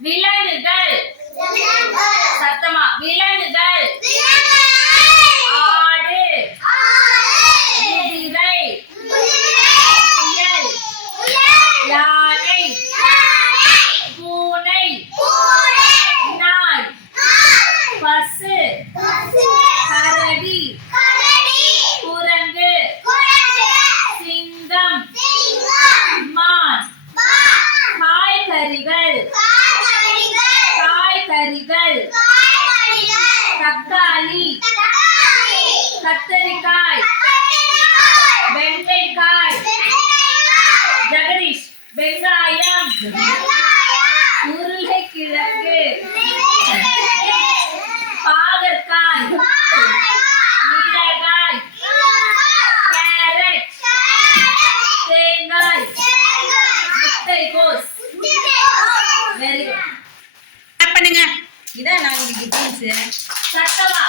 விலங்குகள். சத்தமா விலங்குகள். ஆடு, குதிரை, முயல், யானை, பூனை, நாய், பசு, கரடி, குரங்கு, சிங்கம், மான். காய்கறிகள். தக்காளி, கத்தரிக்காய், வெண்டைக்காய், ஜெகதீஷ், வெங்காயம், உருளைக்கிழங்கு, பாகற்காய், மிளகாய், கேரட், தேங்காய், முட்டைகோஸ். Very good. பண்ணுங்க. இதான் நான் இன்னைக்கு டீம்ஸ். சத்தமா